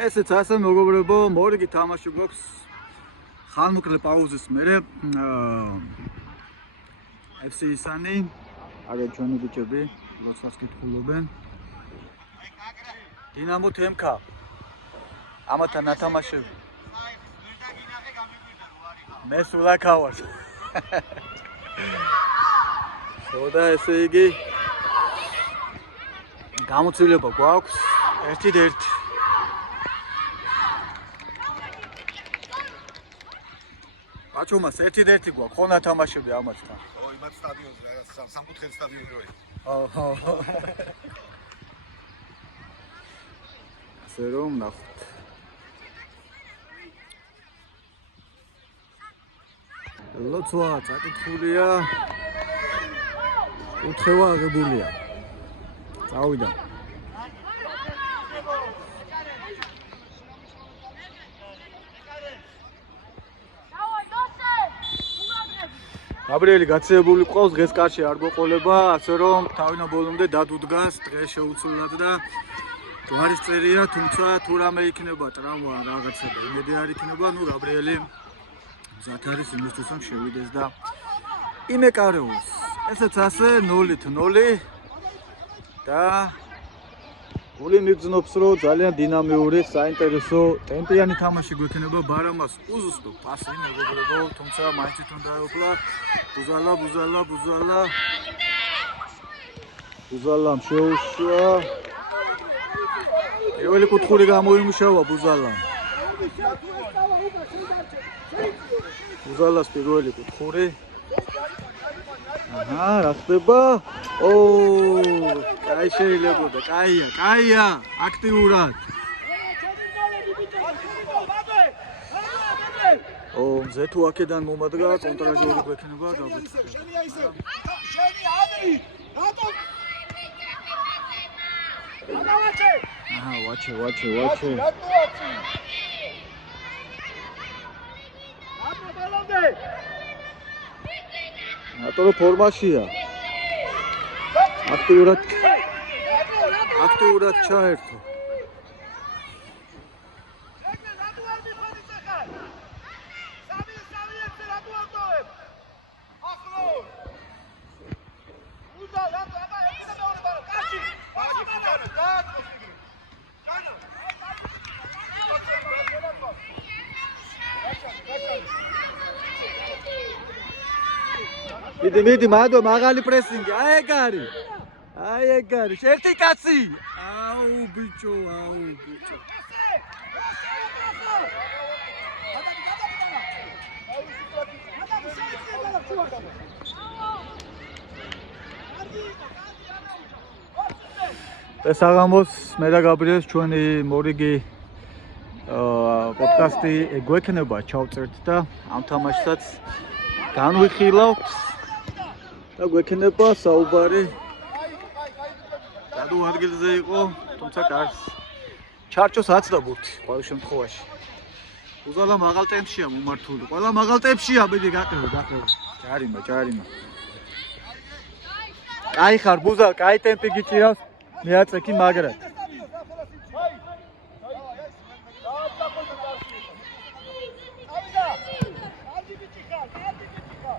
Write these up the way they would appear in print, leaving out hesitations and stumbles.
ესეც ასე მეგობრებო, მორიგი თამაში გვაქვს ხანმოკლე პაუზის მერე FC ისანი, აგერ ჩვენი ბიჭები, როდესაც კითხულობენ. დინამო თემკა. ამათან ათამაშები. მე სულაკავარ. და ესე იგი გამოცდილება გვაქვს 1-1. აჩომას 1-1 გვაქვს, ხო ნათამაშები ამასთან. ო, იმათ სტადიონზე, რაღაც სამკუთხედის სტადიონი როი. ხო. ასე რომ ნახოთ. ლოცვა წაკითხულია. უთხრევა აღებულია. წავიდა. გაბრიელი გაცილებული ყავს, დღეს კარში არ მოყოლება, ასე რომ თავინა ბოლომდე დადუდგას, დღეს შეუცვლელად და გვარის წერია, თუმცა თუ რამე იქნება ტრავმა რაღაცა და იმედი არ იქნება, ნუ გაბრიელი მზად არის იმისთვის რომ შევიდეს და იმეკარეოს. ესეც ასე 0-0 და გული მიგრძნობს რომ ძალიან დინამიური, საინტერესო, ტემპიანი თამაში გვექნება ბარამას უზუსტო პასი მეგობრებო, თუმცა მაინც თვითონ დაეუფლა ბუზალამ შეუშვა. პირველი კუთხური გამოიმუშავა ბუზალამ. ბუზალას პირველი კუთხური. რა ხდება? კაი შეიძლებოდა, კაია, აქტიურად. მზე თუ აქედან მომადგა, კონტრაჟორი გვექნება, გაგვიწყდება. ვაჩე. ნატორო ფორმაშია. აქტიურად ჩაერთო. მიდი მადო მაღალი პრესინგი. აი ეგ არის. ერთი კაცი. აუ ბიჭო. საღამოს მე და გაბრიელს ჩვენი მორიგი პოდკასტი გვექნება ჩავწერთ და ამ თამაშსაც განვიხილავთ და გვექნება საუბარი. დადო ადგილზე იყო, თუმცა კარს ჩარჩოს აცდა ბურთი ყოველ შემთხვევაში. ბუზალა მაღალ ტემპშია მომართული. ყველა მაღალ ტემპშია, ბიდი გაყრება. ჯარიმა. კაი ხარ ბუზალ, კაი ტემპი გიჭირავს. მეაწექი მაგრად.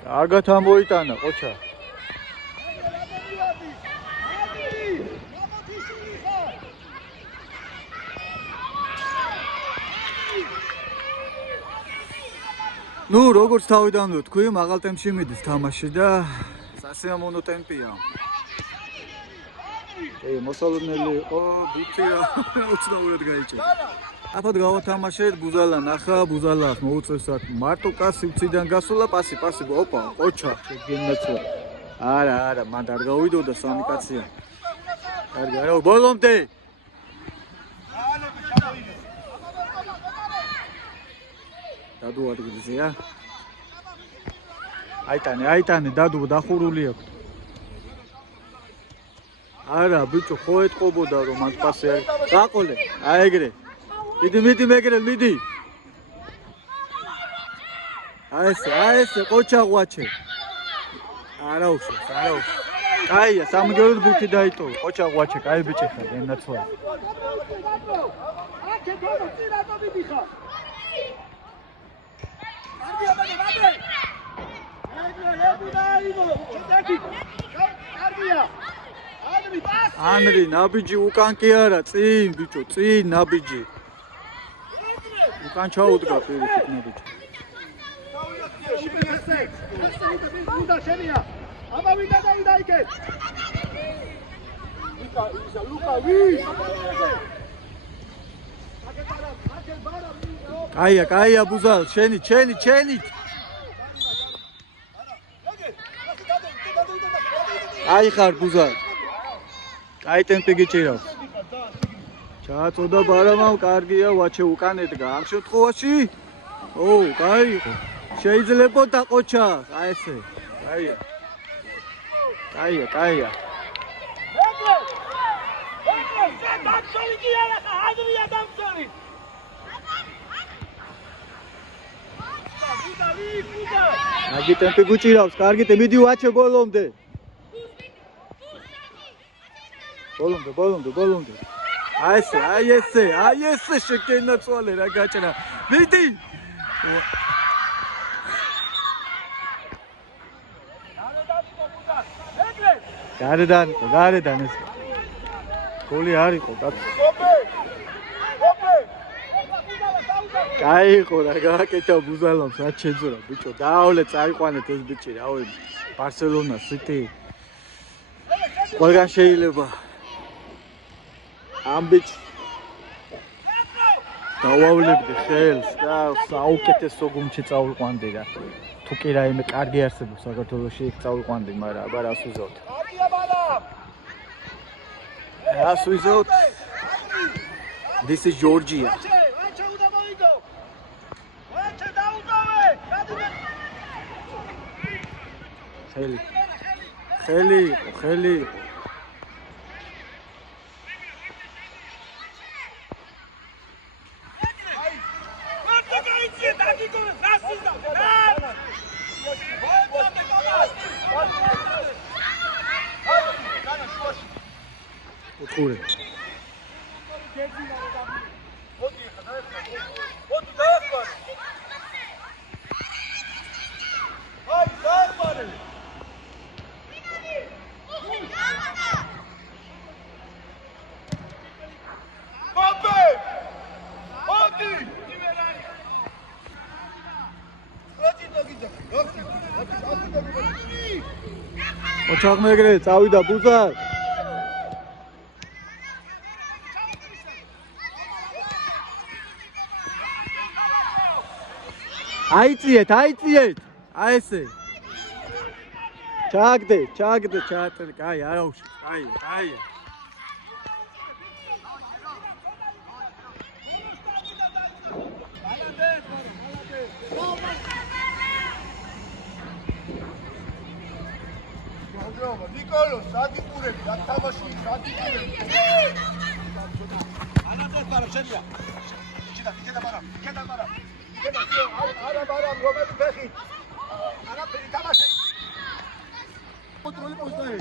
კარგად ამოიტანა, ყოჩა. ნუ როგორც თავიდან ვთქვი, მაღალ ტემპში მიდის თამაში და სასიამოვნო ტემპია. მოსალოდნელი იყო, ბუთია უცნაურად გაიჭირა. აფად გავათამაშეთ, ბუზალა ნახა, ბუზალას მოუწევსათ მარტო კასი უციდან გასულა, პასი, ოპა, ყოჩა, შეგენაცო. არა, მან არ გავიდოდა სამი კაცია. კარგი, არა, ბოლომდე. დადო ადგილზეა. აიტანე, დადო დახურული აქვს. არა, ბიჭო, ხო ეთყობოდა რომ მან პასი არის. გაყოლე, აი ეგრე. მიდი მეგრელ, მიდი. აი ესე, ყოჩა ღვაჩე. არა უშავს. კაია, სამგეოდ ბურთი დაიტოვა. ყოჩა ღვაჩა, კაი ბიჭი ხარ, ენაცვალა. ანრი, ნაბიჯი უკან კი არა, წინ ბიჭო, წინ ნაბიჯი. უკან ჩაუდგა პირიქით ნაბიჯი. კაია, კაია ბუზალ, შენით. აი ხარ ბუზალ. კაი ტემპი გიჭირავს. ჩააწოდა ბარამამ, კარგია, ვაჩე უკან ედგა. ამ შემთხვევაში, კაი იყო. შეიძლებოდა ყოჩა, აი ესე. კაია. კარგი ტემპი გუჭირავს, კარგი ტემპი, მიდი ვაჩე ბოლომდე. ბოლომდე. აი ესე შეგენაცვალე რა გაჭრა. მიდი. გარედან ეს. გოლი არ იყო, კაცო. კაი იყო რა გააკეთა ბუზალავს, რაც შეძურა, ბიჭო. დაავლე წაიყვანეთ ეს ბიჭი, რავი. ბარსელონა, სიტი. ყველგან შეიძლება. ამ ბიჭს დავავლებდი ხელს და საუკეთესო გუნდში წავიყვანდი რა. თუ კი რაიმე კარგი არსებობს საქართველოში, იქ წავიყვანდი, მაგრამ აბა რას ვიზავთ. This is Georgia. ხელი. ოთხური. ოჩაღმეგრე წავიდა ბუზალ. აიწიეთ. აი ესე. ჩააგდე, ჩააწერი. კაი, არა უშ. კაია. ნიკოლო, სადიყურები, რა თამაში, სადიყურები. ანაძეთ ბარამ, შენია. იქედა ბარამ. არა ბარამ, რომელი ფეხი. არაფერი თამაში. კონტროლი პოზიციი.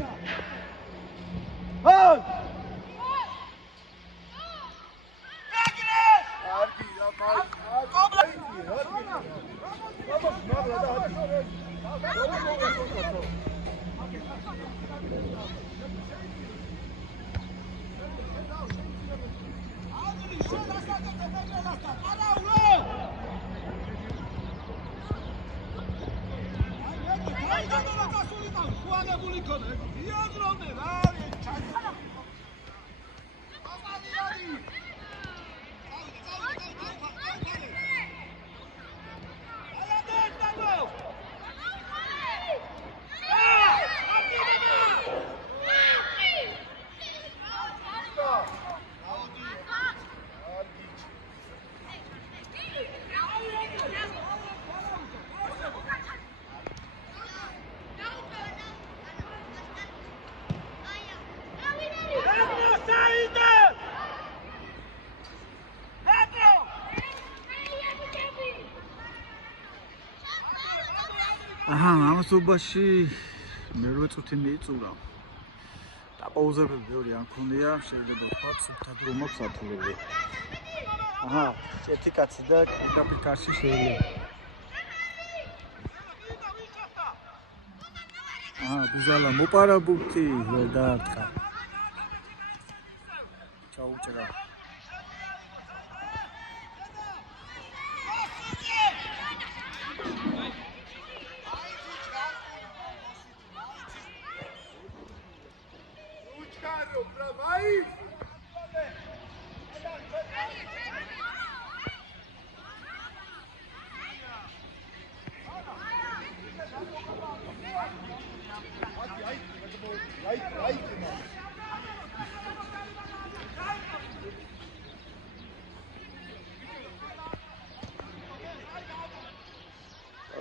ამასობაში მე 8 წუთი მიიწურავ. დაპაუზებელი ბევრი არ მქონია, შეიძლება ვთქვათ, სუფთად რომ მაქვს ათულები. აჰა, ერთი კაცი და პირდაპირ კარში შეიძლება. აჰა, ბუზალა მოპარაბუთი ვერ დაარტყა. ჩაუჭრა.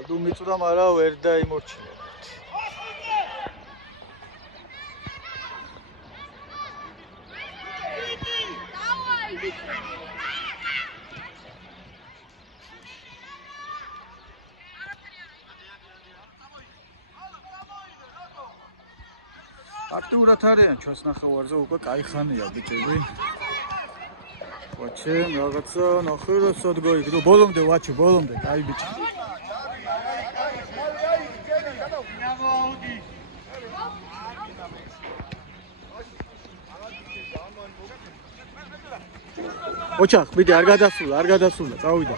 დუმიწდა, მაგრამ ვერ დაიმორჩილა. აქტიურად არიან ჩვენს ნახევარზე უკვე კაი ხანია ბიჭები. ვაჩე, რაღაცა ნახე რა სად გაიგდო. ბოლომდე ვაჩე, ბოლომდე, კაი ბიჭი. ოჩახ, ბიჭი, არ გადასულა, წავიდა.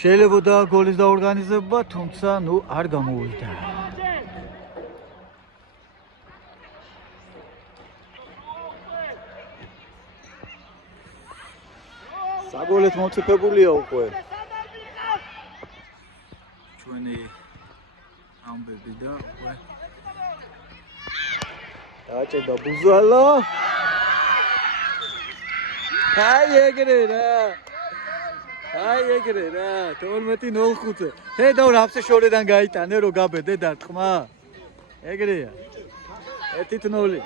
შეიძლება და გოლის დაორგანიზება, თუმცა ნუ არ გამოვიდა. საგოლეთ მოციფებულია უკვე. ჩვენი ამბები და უკვე დაჭედა ბუზალა. აი ეგრე რა, 12-05. და რაფსე შორიდან გაიტანე რომ გაბედე დარტყმა. ეგრეა. 1-0.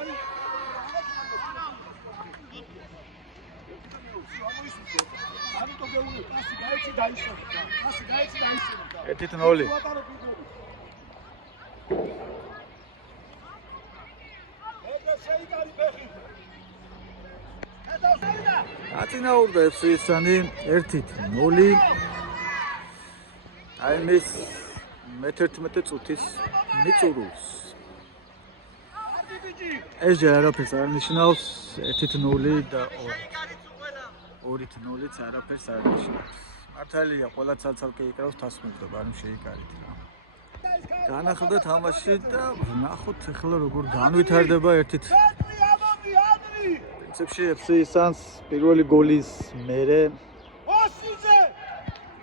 აწინაურდა FC-სანი 1-0. აი მის მე-11 წუთის მიწურულს. ეს ჯერ არაფერს არ ნიშნავს 1-0 და 2-0-იც არაფერს არ ნიშნავს. მართალია, ყველა ცალ-ცალკე იკრავს 11, არ შეიკარით რა. განახლდა თამაში და ნახოთ ახლა როგორ განვითარდება ერთით. პრინციპში FC-სანს პირველი გოლის მერე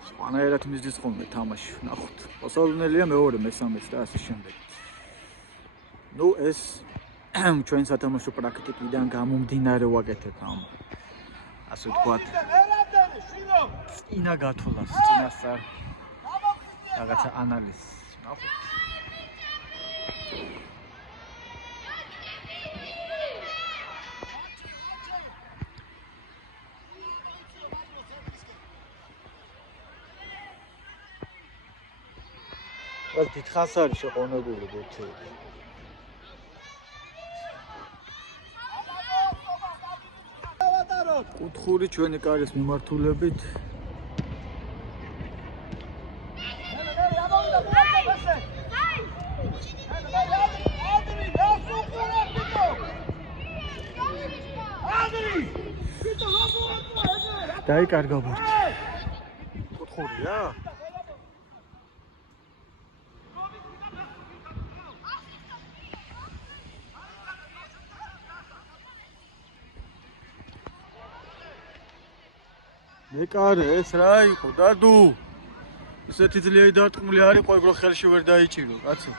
სხვანაირად მისდის ხოლმე თამაში. ნახოთ. მოსალოდნელია მეორე, მესამეც და ასე შემდეგ. ნუ ეს ჩვენ სათამაშო პრაქტიკიდან გამომდინარე ვაკეთებ ამ. ასე ვთქვათ. წინა გათვლას, წინასწარ რაღაცა ანალიზს. ნახოთ. რა დიდხანს არის შეყოვნებული ბუთები. კუთხური ჩვენი კარის მიმართულებით დაიკარგა ბურთი. კუთხურია? მეკარე ეს რა იყო დადუ? ესეთი ძლიერი დარტყმული არ იყო, ეგ რო ხელში ვერ დაიჭირო, კაცო.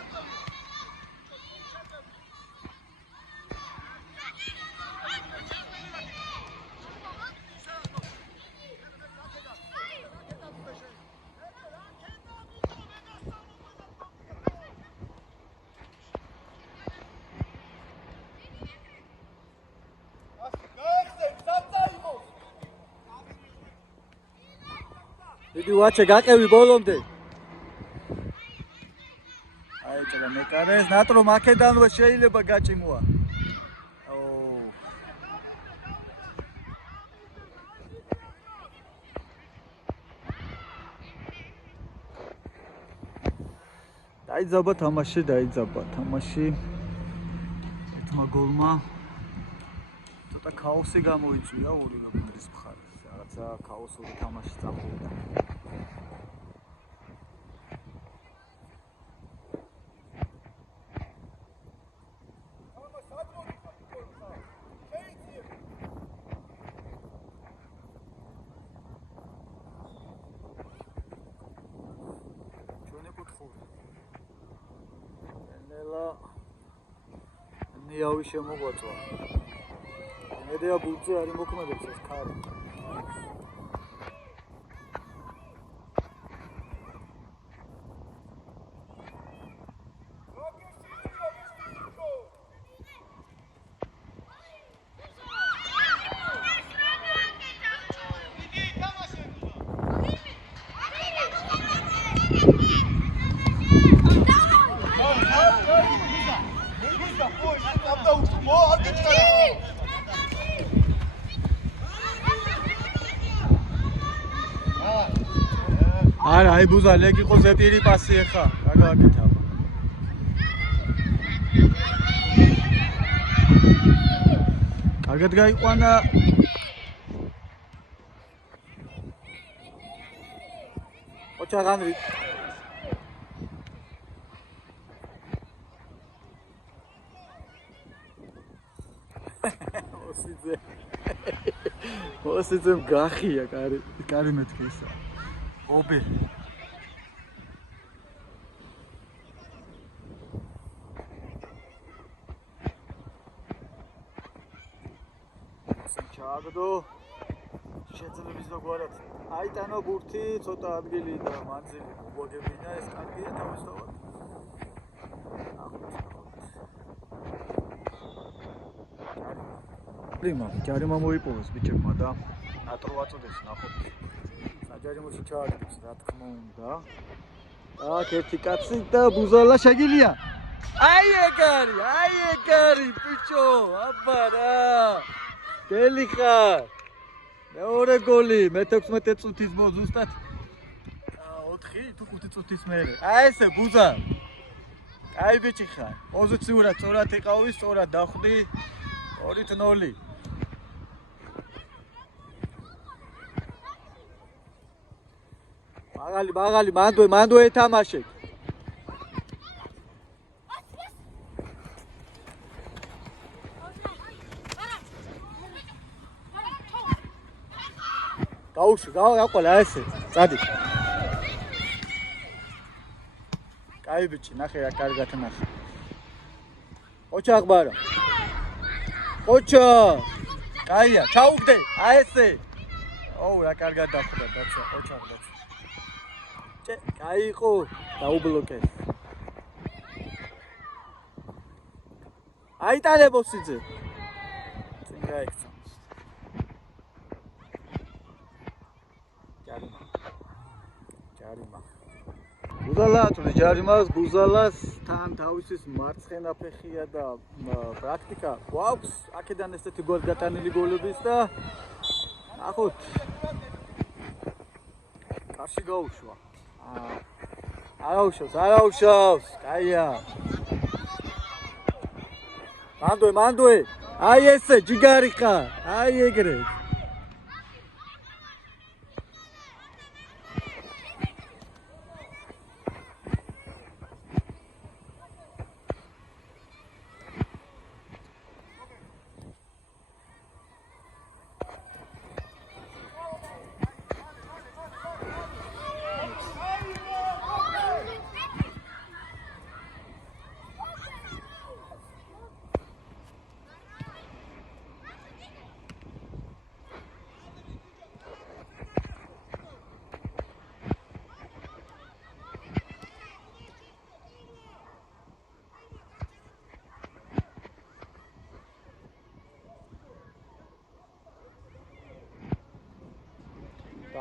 დიდი ვაჩე გაყევი ბოლომდე. კანეს ნატრო მაკედანვე შეიძლება გაჭიმოა. დაიძაბა თამაში. ეთმა გოლმა ცოტა ქაოსი გამოიწვია ორივე გუნდის მხარეს. რაღაცა ქაოსური თამაში წამოვიდა. ნიავი შემოგვაწვა. მედია ბუძე არის მოქმედებს ეს ქარი. არა, აი ბუზა ლეგ იყო ზეპირი პასი ახლა, რა გააკეთა. კარგად გაიყვანა. ოჩაღანრი. ოსიძე გახია, კარი მეთქისა. ობე ჩააგდო შეძლებს როგორად აიტანო ბურთი ცოტა ადგილი და მანძილი მოგებინა ეს კარგია თავისთავად ჯარიმა მოიპოვეს ბიჭებმა და ნატრო აწოდეს ნახოთ საჯარიმოში ჩააგდებს რა თქმა უნდა აქ ერთი კაცი და ბუზალა შეგილია აი ეგარი ბიჭო აბა რა გელი ხარ მეორე გოლი მე-16 წუთის ზუსტად 4 თუ 5 წუთის მერე აი ესე ბუზა აი ბიჭი ხარ პოზიციურად სწორად იყავი სწორად დახვდი 2-0 მაგალი მანდო ეთამაშე გაყოლა ესე წადი კაი ბიჭი ნახე რა კარგად ნახე ოჩაღბარა ოჩა კაია ჩაუგდე აი ესე ოუ რა კარგად დახვდა დაცა ოჩაღდა კაი იყო დაუბლოკე აიტანებო სიძე წინ გაიქცა ჯარიმა ბუზალას თან თავისის მარცხენა ფეხია და პრაქტიკა გვაქვს აქედან ესეთი გოლგატანილი გოლების და ნახოთ კარში გაუშვა არაუშავს კაია მანდოე აი ესე ჯიგარი ხარ აი ეგრე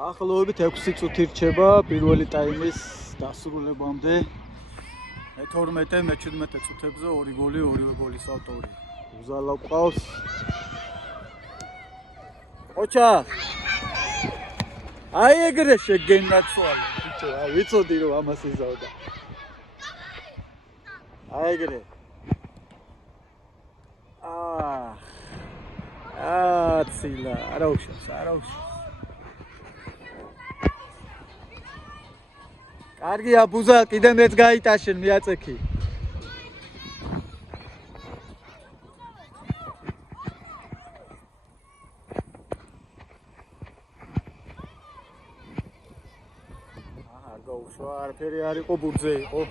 დაახლოებით 6 წუთი რჩება პირველი ტაიმის დასრულებამდე. მე მე-12, მე-17 წუთებზე 2 გოლი, 2 გოლის ავტორი. ბუზალა ყავს. ოჩა. აი ეგრე შეგენაცვალე, ბიჭო, აი ვიცოდი რომ ამას იზავდა. აი ეგრე. ცილა, არა უშავს. კარგია ბუზა, კიდე მეც გაიტაშენ, მიაწექი. არ გაუშვა, არაფერი არ იყო, ბურძე იყო.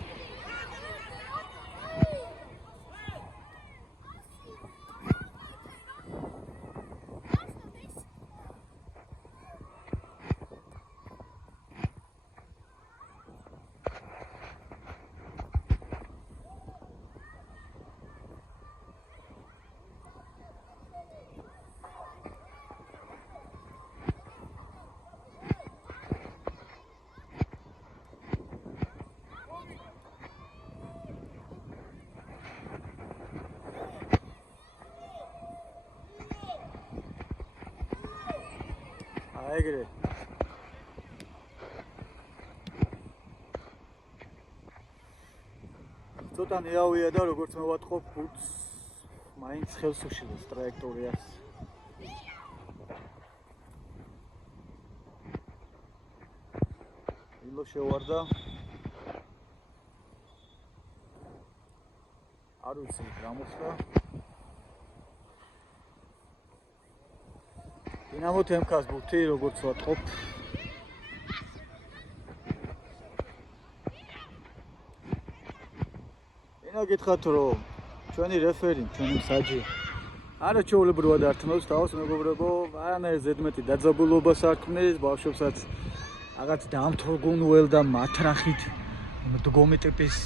ეგრე ცოტა ნიავია და როგორც მე ვატყობ ფუტს მაინც ხელს უშლის ტრაექტორიას ილო შევარდა არ ვიცი რა მოხდა დინამო თემქას ბურთი როგორც ვატყობ ენა გითხათ რომ ჩვენი რეფერი ჩვენი მსაჯი არა ჩვეულებრივად ართმევს თავს მეგობრებო არანაირ ზედმეტი დაძაბულობას არ ქმნის ბავშვებსაც რაღაც დამთროგუნ და მათრახით მდგომი ტიპის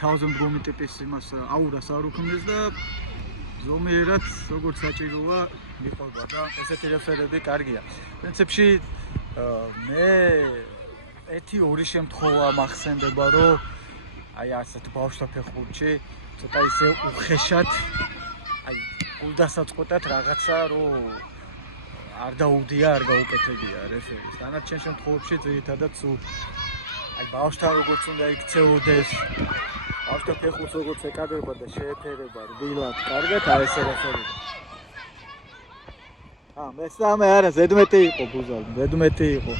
თავზე მდგომი ტიპის იმას აურას არ უქმნის და ზომიერად როგორც საჭიროა მიყვება და ესეთი რეფერები კარგია. პრინციპში მე 1-2 შემთხვევა მახსენდება რომ აი ასეთ ბავშვთა ფეხბურთში ცოტა ისე უხეშად აი გულდასაწყვეტად რაღაცა რომ არ დაუდია, არ გაუკეთებია რეფერის. დანარჩენ შემთხვევებში ძირითადად სულ აი ბავშვთან როგორც უნდა იქცეოდეს ბავშვთა ფეხბურთს როგორც ეკადრება და შეეფერება რბილად, კარგად აი ეს რეფერი. მესამე არა, ზედმეტი იყო ბუზალი, ზედმეტი იყო.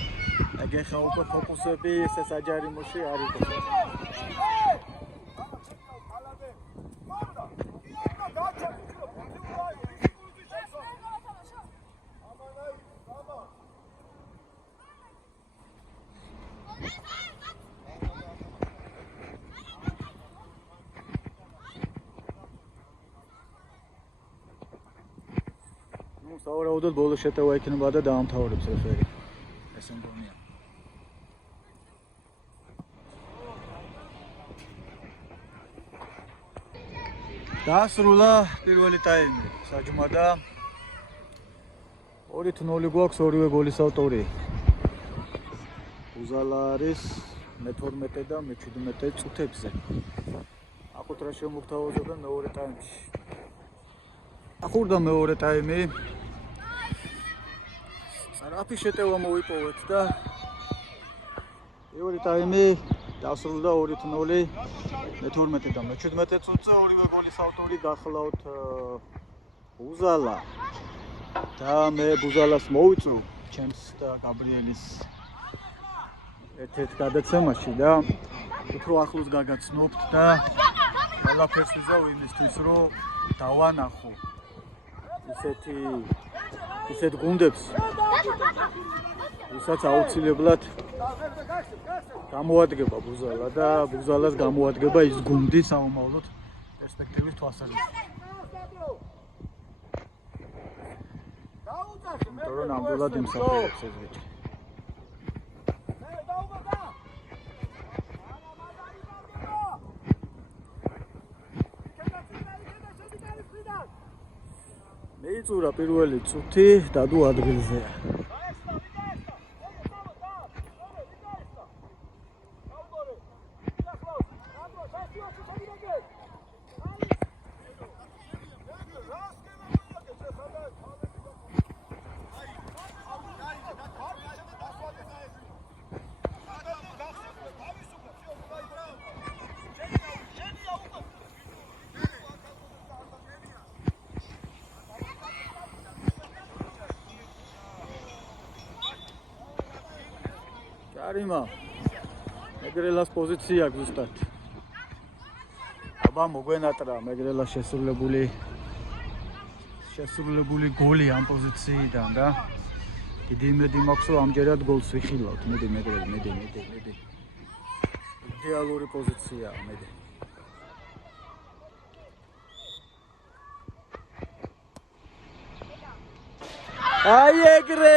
აი ხა უკვე ფოკუსები ესე საჯარიმოში არ იყო. საუბრობთ ბოლო შეტევა იქნება და დაამთავრებს რეფერი. ესე მგონია. დაასრულა პირველი ტაიმი. საჯმა და 2-0 გვაქვს ორივე გოლის ავტორი. ბუზალა არის მე-12 და მე-17 წუთებზე. ახლა რა შემოგთავაზებენ მეორე ტაიმში. ახურდა მეორე ტაიმი. რაფი შეტევა მოიპოვეთ და პირველი ტაიმი დასრულდა 2-0 მე-12 და მე-17 წუთზე ორივე გოლის ავტორი გახლავთ ბუზალა და მე ბუზალას მოვიწვევ ჩემს და გაბრიელის ერთ-ერთ გადაცემაში და უფრო ახლოს გაგაცნობთ და ყველაფერს ვიზავ იმისთვის რომ დავანახო ისეთ გუნდებს ვისაც აუცილებლად გამოადგება ბუზალა და ბუზალას გამოადგება ის გუნდი საომავლოდ პერსპექტივის თვალსაზრისით. იმიტომ ნამდვილად იმსახურებს ეს ბიჭი. მეიწურა პირველი წუთი დადუ ადგილზეა. კარიმა. მეგრელას პოზიცია აქვს ზუსტად. აბა მოგვენატრა მეგრელას შესრულებული გოლი ამ პოზიციიდან და დიდი იმედი მაქვს რომ ამჯერად გოლს ვიხილავთ. მედი. იდეალური პოზიციაა მედი. აი ეგრე!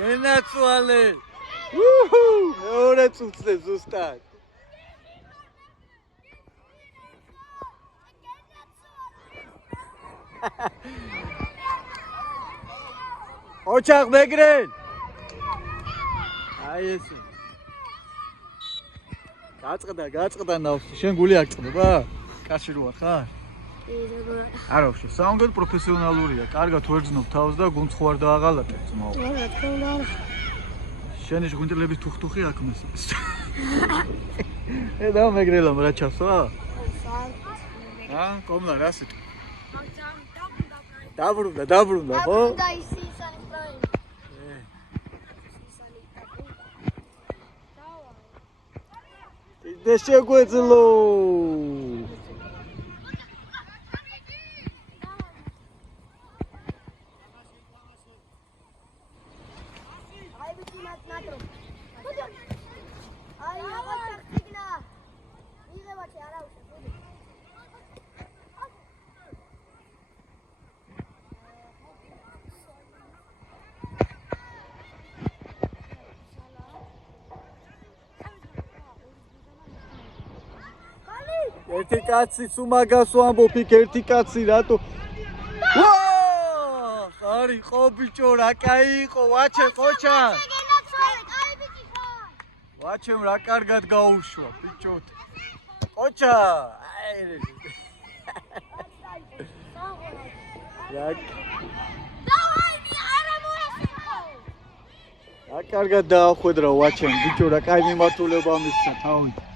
გენაცვალე! მეორე წუთზე ზუსტად. ოჩახ მეგრენ! აი ესე. გაწყდა ნავს. შენ გული აღწდება? კაცი რო ხარ? არა ვშე, საუნდად პროფესიონალურია. კარგად ვერძნობ თავს და გუნდს ხო არ დააღალატებ ძმაო. არა, თქმა უნდა. შენი ჟღუნტლების თუხთუხი აქვს. და მეგრელამ რა ჩასვა? კომლა რა სიტყვა? დაბრუნდა, ხო? და ისი ისანი პროი. და შეგვეძლო. ერთი კაცი სუმაგასო ამბობ, ერთი კაცი რატო? არი ხო ბიჭო, რა კაი იყო, ვაჩე ყოჩა. ვაჩემ რა კარგად გაუშვა, ბიჭო. ყოჩა. რა კარგად დაახვედრა ვაჩემ, ბიჭო, რა კაი მიმართულება მისცა თავი.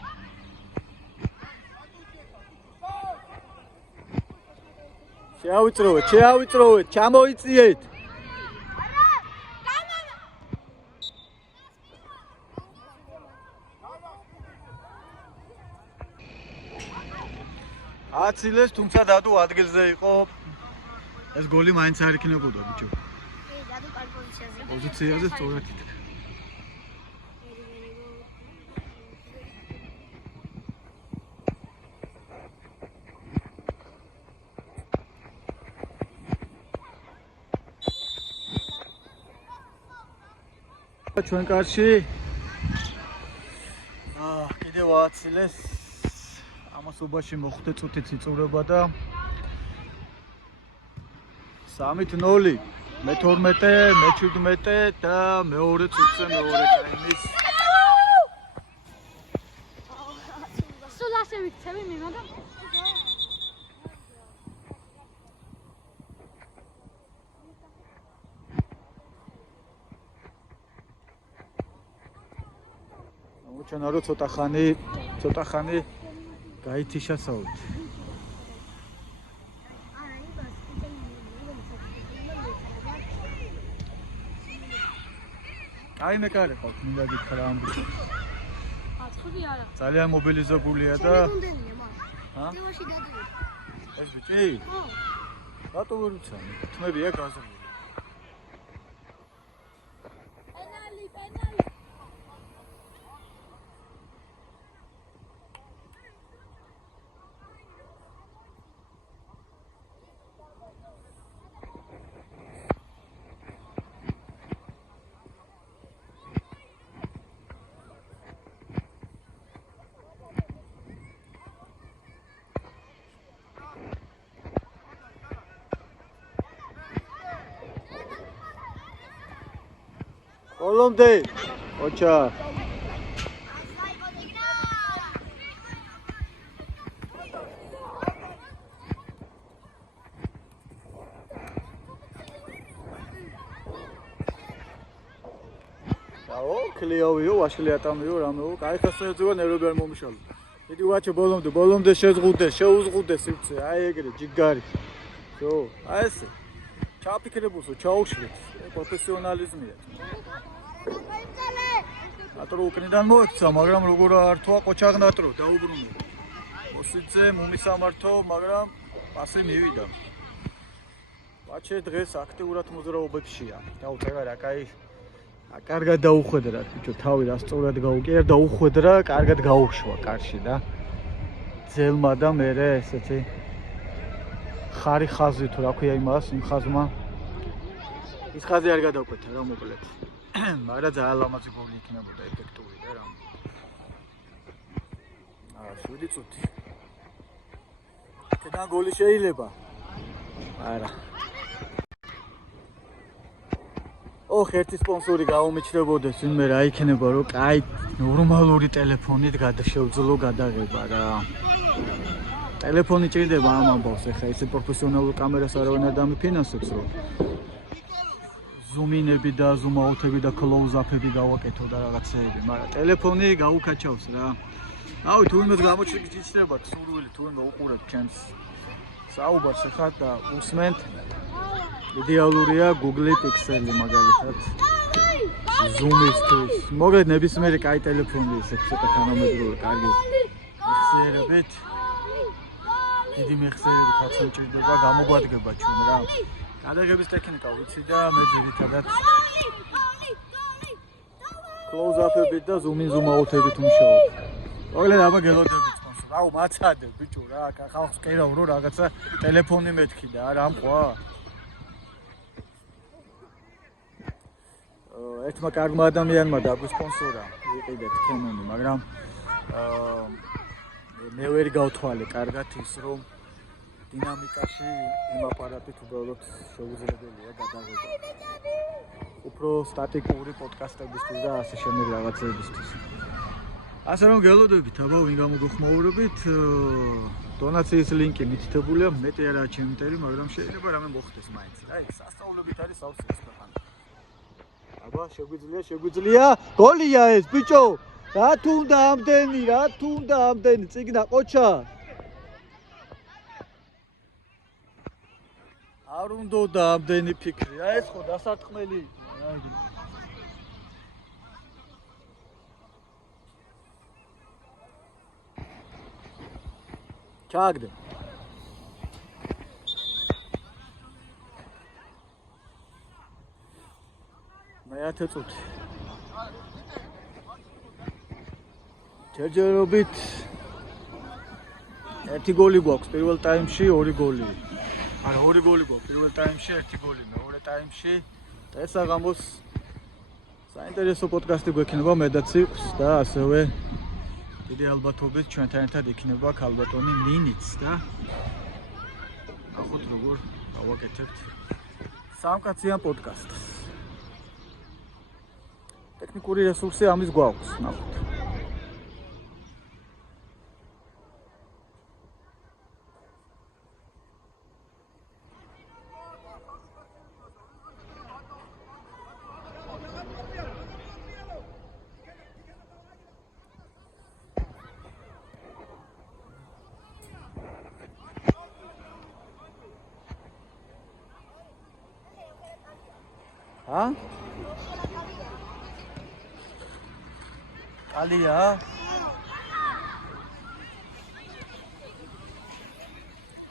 შეავიწროვეთ, ჩამოიწიეთ. აცილეს, თუმცა დადო ადგილზე იყო. ეს გოლი მაინც არ იქნებოდა, ბიჭო. დადო კარგ პოზიციაზე. პოზიციაზე სწორად იქნა. ჩვენ კარში კიდევ ააცილეს ამასობაში მოხვდა წუთით იწურება და 3-0 მე-12 მე-17 და მეორე წუთზე მეორე ტაიმის სულ ასე ვიქცევი მიმოდა ჩანარო ცოტა ხანი გაითიშა საუთ. აი მე კარი ხავთ, მინდა გითხრა ამ ბიჭს. აცხები არა. ძალიან მობილიზებულია და ჰა? დევაში დადო. ეს ბიჭი? ხო. რატო ვერ უცანი? თმებია გაზრდილი. პენალი. Olomde. Ocha. Dao, kliovio, vashliatamio, rameo, კაი ხასიათია ნერვები არ მომიშალო. დიდი ვაჩე ბოლომდე შეუზღუდე სივრცე, აი ეგრე ჯიგარი. ხო, აი ესე. ჩაფიქრებულსო, ჩაუშვით. პროფესიონალიზმია. ნატრო უკნიდან მოექცა, მაგრამ როგორ ართვა ყოჩაღ ნატრო დაუბრუნე. ოსიძე მომისამართო, მაგრამ ასე მივიდა. ბაჩე დღეს აქტიურად მოძრაობებშია. დაუწერა რა კაი. კარგად დაუხვედრა, ბიჭო, თავი რა სწორად გაუკერდა, დაუხვედრა, კარგად გაუშვა კარში და ძელმა და მერე ესეთი ხარი ხაზი თუ რა ქვია იმას, იმ ხაზმა. ის ხაზი არ გადავკვეთა რა მოკლედ. მაგრამ ძალიან ლამაზი გოლი იქნებოდა, ეფექტური და რა. 7 წუთი. და გოლი შეიძლება. არა. ერთი სპონსორი გაუმიჩნდებოდეს, ვინმე რა იქნება, რომ კაი ნორმალური ტელეფონით შევძლო გადაღება რა. ტელეფონი ჭირდება ამ ამბავს, ეხლა ისე პროფესიონალურ კამერას არავინ არ დამიფინანსებს, რომ ზუმინები და ზუმაუთები და კლოუზაპები გავაკეთო და რაღაცეები, მაგრამ ტელეფონი გაუკაჩავს რა. ავი თუ იმას გამოჩნდებათ სურვილი, თუ იმას უყურებთ ჩემს საუბარს ეხლა და უსმენთ იდეალურია Google Pixel-ი მაგალითად Zoom-ისთვის. მოგეთ ნებისმიერი კაი ტელეფონი ისე ცოტა თანამედროვე კარგი მეხსიერებით. დიდი მეხსიერებითაც უჭირდება გამოგვადგება ჩვენ რა. გადაღების ტექნიკა ვიცი და მე ძირითადად close-up-ებით და zoom-out-ებით ვმუშაობ. მოგეთ აბა გელოდებით სპონსორ. აუ მაცადე ბიჭო რა, ხალხს კერავ რომ რაღაცა ტელეფონი მეთქი და არა ამყვა. ერთმა კარგმა ადამიანმა დაგვისპონსორა ვიყიდეთ Canon-ი, მაგრამ მე ვერ გავთვალე კარგად ის რომ დინამიკაში იმ აპარატით უბრალოდ შეუძლებელია გადაღება. უფრო სტატიკური პოდკასტებისთვის და ასე შემდეგ რაღაცეებისთვის. ასე რომ გელოდებით, აბა ვინ გამოგხმაურებით, დონაციის ლინკი მითითებულია, მეტი არაა ჩემი მტერი, მაგრამ შეიძლება რამე მოხდეს მაინც. აი, სასწაულებით არის სავსე ეს ქვეყანა. აბა შეგვიძლია გოლია ეს ბიჭო რა თუ უნდა ამდენი წიგნა ყოჩა არ უნდა ამდენი ფიქრი რა ეს ხო დასარტყმელი ჩაგდე მეათე წუთი. ჯერჯერობით ერთი გოლი გვაქვს პირველ ტაიმში, ორი გოლი. არა, ორი გოლი გვაქვს პირველ ტაიმში, ერთი გოლი მეორე ტაიმში. და ეს აღამოს საინტერესო პოდკასტი გვექნება მედაც იყოს და ასევე დიდი ალბათობით ჩვენთან ერთად იქნება ქალბატონი ნინიც და ნახოთ როგორ გავაკეთებთ სამკაციან პოდკასტს. ტექნიკური რესურსი ამის გვაქვს, ნახოთ. ალია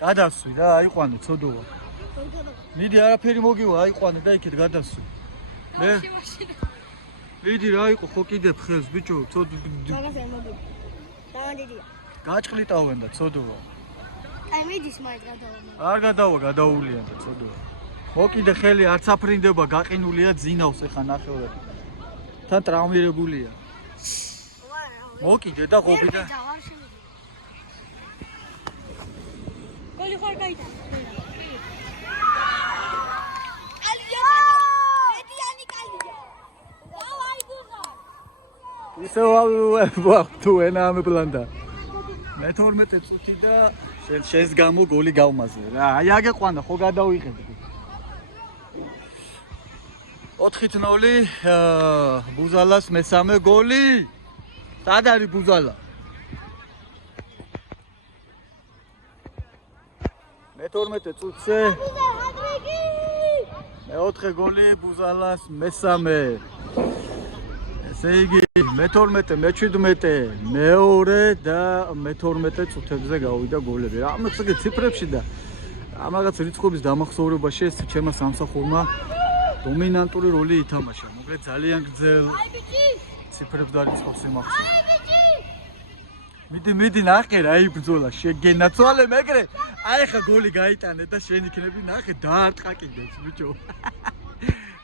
გადასვი რა აიყვანე ცოდოა მიდი არაფერი მოგივა აიყვანე და იქით გადასვი მე მიდი რა იყო ხო კიდე ხელს ბიჭო ცოდო გაჭყლიტავენ და ცოდოა აი მიდის მაინც გადავა არ გადავა გადაულიან და ცოდოა მოკიდე ხელი არც აფრინდება გაყინულია ძინავს ეხა ნახევრად თან ტრავმირებულია მოკიდე და ღობი და გოლი ხარ გაიტა ისე ვახტუ ენა ამ პლანდა მე-12 წუთი და შენს გამო გოლი გავმაზე რა აი აგეყვანა ხო გადავიღებდი 4-0 ბუზალას მესამე გოლი სად არის ბუზალა მე-12 წუთზე მე-4 გოლი ბუზალას მესამე ესე იგი მე-12, მე-17, მეორე და მე-12 წუთებზე გავიდა გოლები. რამაც იგი ციფრებში და ამაღაც რიცხვების დამახსოვრებაში ეს ჩემმა სამსახურმა დომინანტური როლი ითამაშა. მოკლედ ძალიან გრძელ ციფრებს და რიცხვებს იმახსოვრე. მიდი ნახე რა იბრძოლა შეგენაცვალე მეგრე. აი ხა გოლი გაიტანე და შენ იქნები ნახე დაარტყა კიდეც ბიჭო.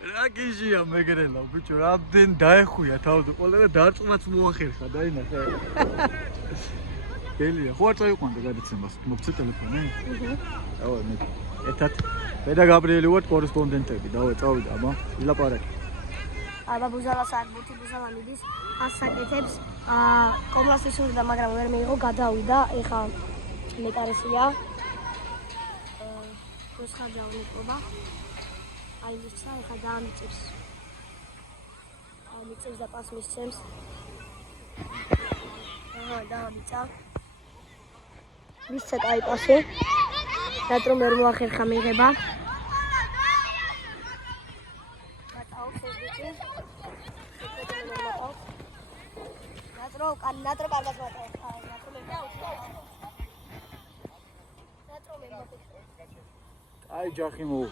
რა გიჟია მეგრელა ბიჭო რამდენ დაეხუია თავზე ყველა და დარწმუნდაც მოახერხა დაინახე. გელია ხო არ წაიყვანდა გადაცემას მოგცე ტელეფონი? აჰა მე ერთად მე და გაბრიელი ვართ კორესპონდენტები დავა წავიდა აბა ვილაპარაკე. აბა ბუზალას არ ბუთი ბუზალა მიდის ასაკეთებს კომლას ისურდა მაგრამ ვერ მიიღო გადავიდა ეხა მეტარესია ხოცხაჯავი ყობა აი ვიცა ეხა დაამიწევს ამიწევს და პას მისცემს დაამიწა მისცა კაი პასი რატომ ვერ მოახერხა მიიღება ნატრო კარგად მატყავს. აი ჯახი მოვ.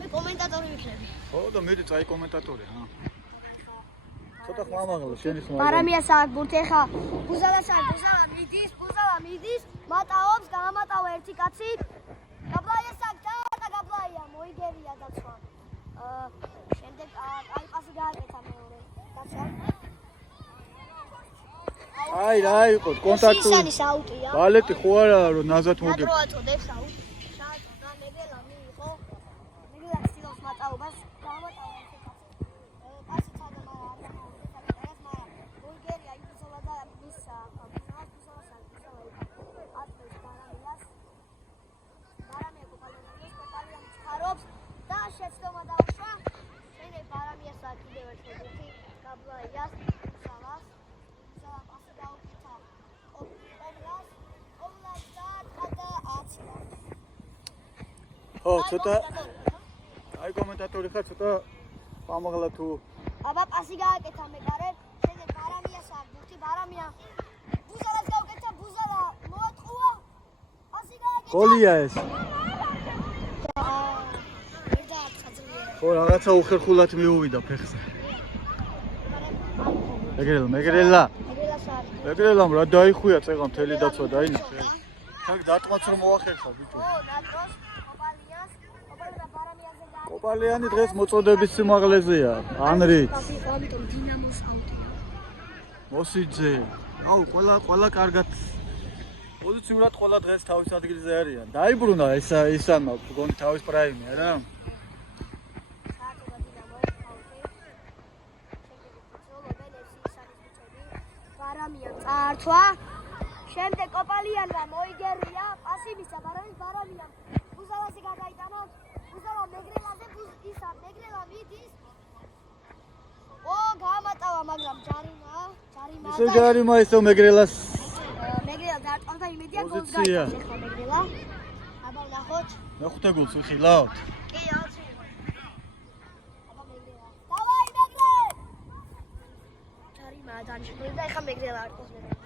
მე კომენტატორი ვიქნები. ხო და მე წაი კომენტატორი, ჰა. ცოტა ხმამაღლა შენი ხმა. პარამიას აქ ბურთი ხა. ბუზალას აქ ბუზალა მიდის, მატაობს, გამატავა ერთი კაცი. გაბლაიას აქ და გაბლაია მოიგერია დაცვა. შემდეგ აი პასი გააკეთა მეორე დაცვა. აი რა იყო კონტაქტური. ისანის აუტია. ბალეტი ხო არა რომ ნაზად მოგებ. ნატრო აწოდებს აუტ. შაატო და მეგელა მიიღო. მეგელა ცდილობს მატაობას, გამატავა ერთი კაცი. პასი წადა მაგრამ მოიგერია იბრძოლა და მისა და შეცდომა დაუშვა. შენე პარამიას აქიდევ ერთი ბუთი გაბლაიას სალას პასი დაუკეთა ომლას და აცია. ხო ცოტა აი კომენტატორი ხარ ცოტა ხმამაღლა თუ აბა პასი გააკეთა მეკარე შენე პარამიას აქ ბუთი პარამია ბუზალას გაუკეთა ბუზალა მოატყუა პასი გააკეთა გოლია ეს. ხო რაღაცა უხერხულად მიუვიდა ფეხზე. მეგრელამ რა დაიხუია წეღა მთელი დაცვა დაინახე. თაკ დატყვაც რომ მოახერხა ბიჭო. კოპალიანი დღეს მოწოდების სიმაღლეზეა. ანრით. ამიტომ დინამოს აუტია. მოსიძე. აუ ყველა კარგად პოზიციურად ყველა დღეს თავის ადგილზე არიან. დაიბრუნა ისამა გონი თავის პრაიმია რა. წაართვა შემდეგ კოპალიანმა მოიგერია პასი მისცა ბარამიამ ბუზალასი გადაიტანა ბუზალა მეგრელაზე ისა მეგრელა მიდის გამატავა მაგრამ ჯარიმა ისე ჯარიმა ისე მეგრელას მეგრელა დაარტყამდა იმედია გოლს გაიტანს ახლა მეგრელა აბა ნახოთ მეხუთე გოლს ვიხილავთ კი აუცილებლად აბა მეგრელა დავაი მეგრე ჯარიმა დანიშნული და ახლა მეგრელა არტყობს მეგრელა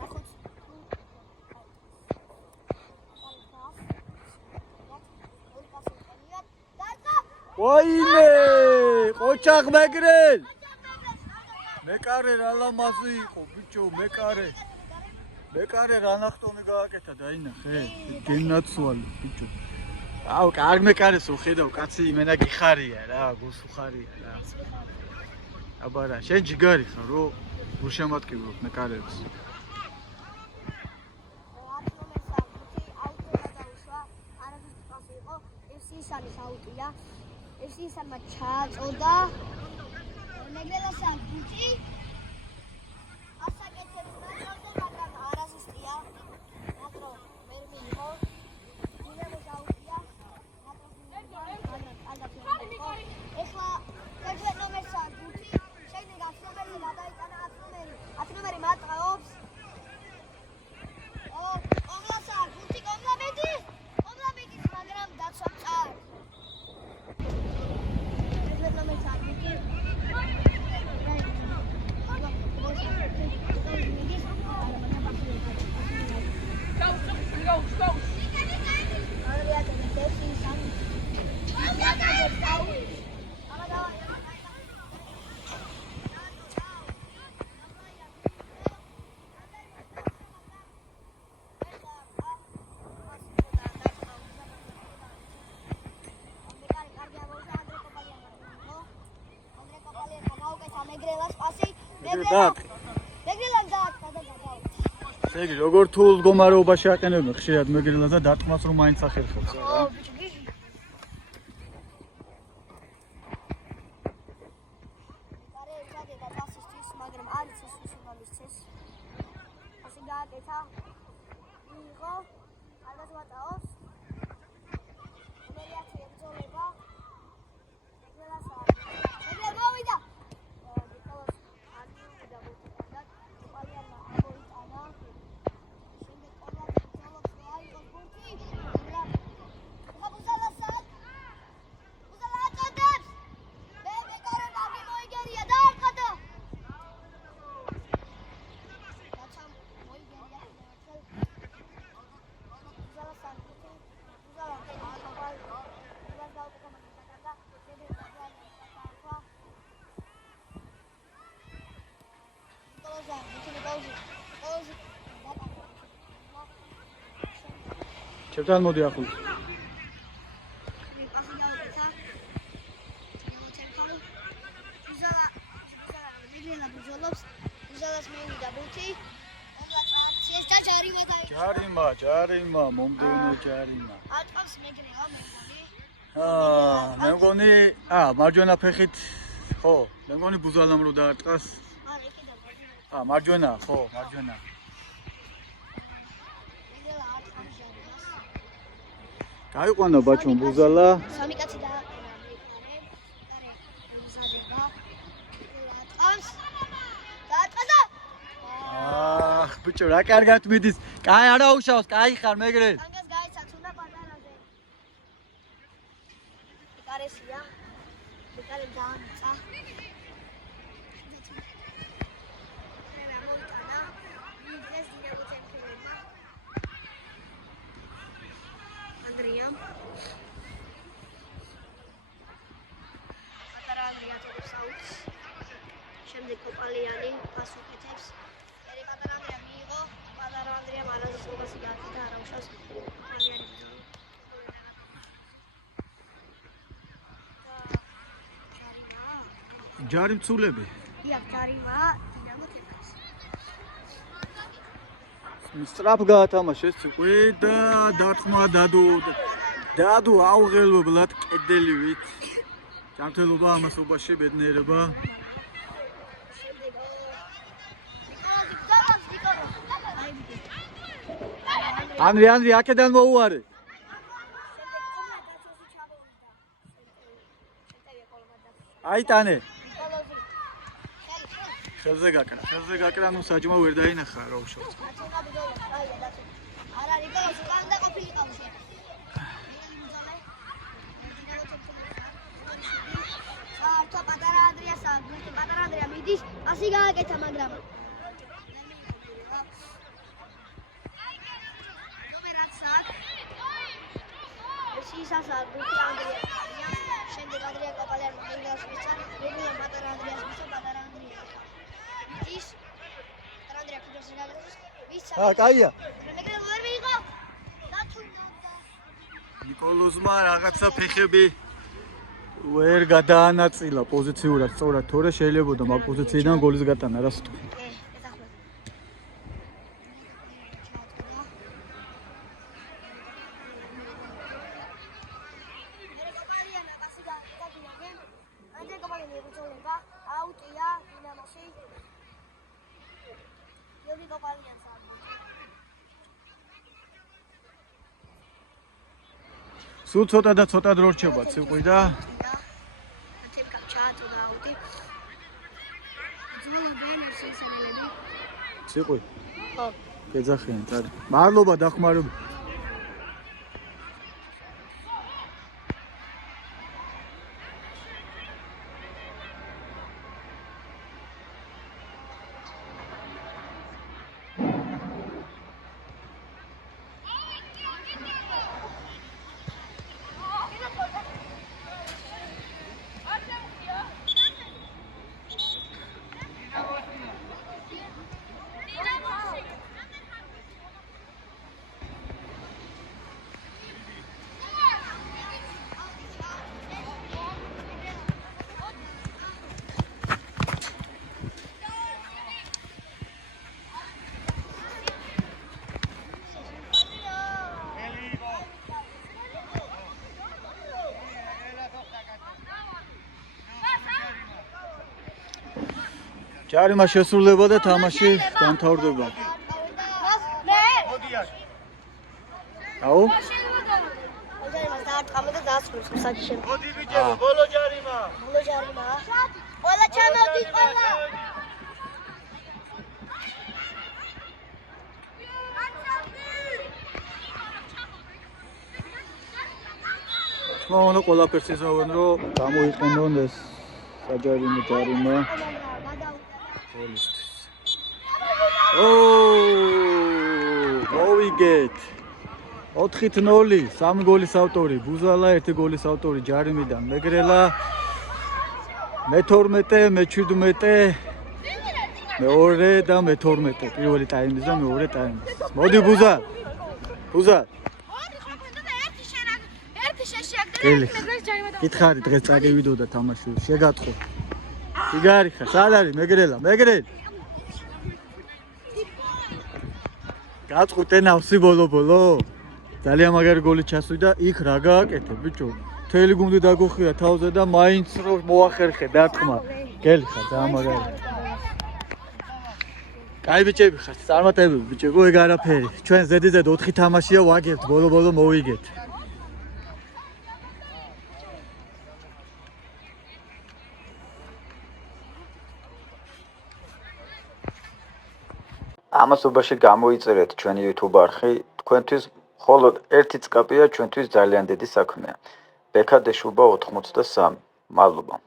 ნახოთ ვაიმე ყოჩაღ მეგრელ მეკარე რა ლამაზი იყო ბიჭო მეკარე რა ნახტომი გააკეთა დაინახე გენაცვალე ბიჭო აუ კარგ მეკარეს უხედავ კაცი იმენა გიხარია რა გულს უხარია რა აბა რა შენ ჯიგარი ხარ რო შემატკივრობ მეკარებს ისანის აუტია ეს ისანმა ჩააწოდა მეგრელას ბუთი ასაკეთებს მაგრამ არასისტია ნატრო ვერ მიიღო დინამოს აუტია ეხლა 11 ნომერს ბუთი შემდეგ 10 ნომერზე გადაიტანა 10 ნომერი მატყაობს ომლას ბუთი კომლა მედის მაგრამ დაცვა წარ დაატყი. მეგრელამ დაატყა და გადავა. შეგი როგორ თუ მდგომარეობაში აყენებენ ხშირად მეგრელას და დარტყმას რომ მაინც ახერხებს რა. ო ბიჭი. გარე ეზადება პასისთვის, მაგრამ არის ის სულამისცეს. ასე გააკეთა. მიიღო. ალბათ ვატაოს. მერიათი ებრძოლება. მეგრელას არ. მეგრელ მოვიდა. ნიკოლას არ მივიდა მოთხოვდა. პალიანმა ამოიტანა. შემდეგ ყოლა ბრძოლობს რა იყო ბურთი. ჩემთან მოდი ახლოს. ჯარიმა, მომდევნო ჯარიმა. ატყავს მეგრელა მეგონი. მე მგონი, მარჯვენა ფეხით, ხო, მე მგონი ბუზალამ რო დაარტყას. არა, იქიდან მარჯვენა. მარჯვენა, ხო, მარჯვენა. მეგრელა ატყავს ჯარიმას. გაიყვანა ბაჩო ბუზალა. სამი კაცი დააყენა მეგრელე. გარე ეზადება. ატყავს. დაატყდა. ბიჭო, რა კარგად მიდის. კაი არა უშავს, კაი ხარ მეგრე. კანგას გაიცაც უნდა პატარაზე. კარესია. მეკარე დაამცა. Andrea. პატარა ანდრია წოდებს აუტს. შემდეგ კოპალიანი პასუხეთებს. ერი პატარა ანდრია მიიღო. პატარა ანდრია მარაზის მოგასი გააკეთა არა უშავს. კოპალიანი ბრძოლა. ჯარი მცულები. დიახ, ჯარიმა დინამო თეთრს. სწრაფ გაათამაშეს ციყვი და დარტყმა დადო აუღელებლად კედელივით. ჯანმრთელობა ამასობაში ბედნიერება. შემდეგ ნიკოლოზი ანრი აქედან მოუარე. აიტანე. ხელზე გაკრა, ნუ საჯმა ვერ დაინახა რა უშავს. არა ნიკოლოზი კანდა ყოფილიყავში. საერთო პატარა ანდრიასა, პატარა ანდრია მიდის, ასე გააკეთა, მაგრამ ნომერაც აქვს. ისისა გუთი ანდრია. შემდეგ ანდრია კოპალიანი მიგდას მისცა, მიგდას პატარა ანდრიას მისცა, პატარა ანდრია. ის პატარა ანდრია ფიდოს გადადის. მისცა. კაია. მეგრე ვერ მიიღო. დათუნდა. ნიკოლოზმა რაღაცა ფეხები ვერ გადაანაწილა პოზიციურად სწორად, თორე შეიძლებოდა მაგ პოზიციიდან გოლის გატანა, რა სიტყვა. სულ ცოტა და ცოტა დრო რჩება ციყვი და ციყვი. ხო. გეძახიან, წარი. მადლობა დახმარება. ჯარიმა შესრულება და თამაში დამთავრდება. მოდიან. აუ? ჯარიმას დაარტყამე და დაასრულოს საჭირო. მოდი ბიჭებო, ბოლო ჯარიმა. ბოლო ჯარიმა. ყველა ჩამოვდით ყველა. თქმა უნდა, ყველაფერს იზოვენ, რომ გამოიყენონ ეს საჯარიმო ჯარიმა გოლისთვის. მოვიგეთ. 4-0, 3 გოლის ავტორი ბუზალა, 1 გოლის ავტორი ჯარიმიდან მეგრელა. მე-12, მე-17, მეორე და მე-12 პირველი ტაიმის და მეორე ტაიმის. მოდი ბუზალ. ბუზალ. გელი. კითხარი დღეს წაგევიდო და თამაში შეგაწყო. იგარი ხა, სად არის მეგრელა, მეგრელი. გაწყუტე ნავსი ბოლო-ბოლო. ძალიან მაგარი გოლი ჩასვიდა, იქ რა გააკეთე ბიჭო. მთელი გუნდი დაგოხია თავზე და მაინც რომ მოახერხე დარტყმა. გელი ხა, ძალიან მაგარი. კაი ბიჭები ხართ, წარმატებები ბიჭებო, ეგ არაფერი. ჩვენ ზედიზედ 4 თამაშია ვაგებთ, ბოლო-ბოლო მოვიგეთ. ამასობაში გამოიწერეთ ჩვენი YouTube არხი, თქვენთვის მხოლოდ ერთი წკაპია ჩვენთვის ძალიან დიდი საქმეა. ბექა დეშუბა 83. მადლობა.